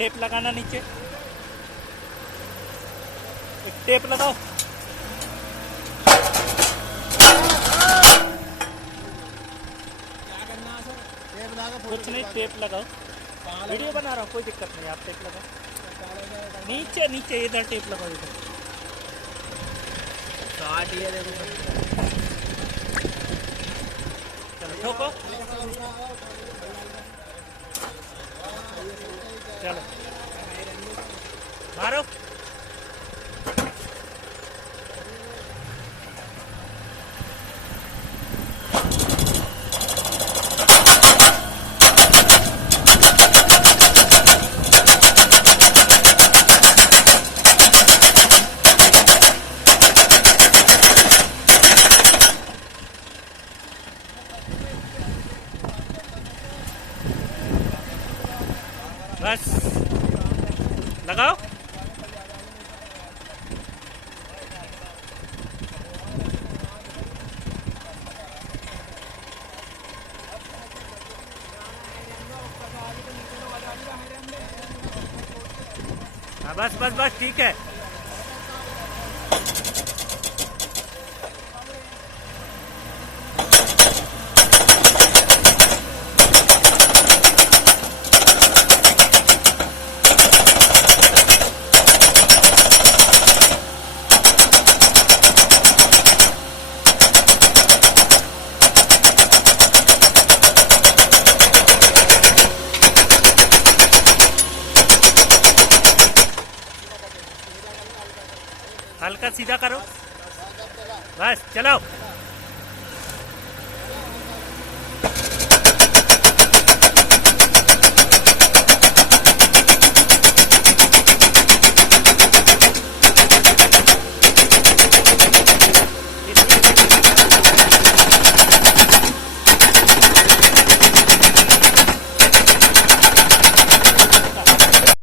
Tape लगाना नीचे, एक टेप लगाओ। क्या करना है सर? टेप लगा, कुछ नहीं, टेप लगाओ। वीडियो बना रहा हूँ, कोई दिक्कत नहीं, आप टेप लगाओ। नीचे नीचे इधर टेप लगाओ, इधर। चलो ठोको, चलो मारो। बस लगाओ। हाँ बस बस बस, ठीक है। हल्का सीधा करो, बस चलाओ।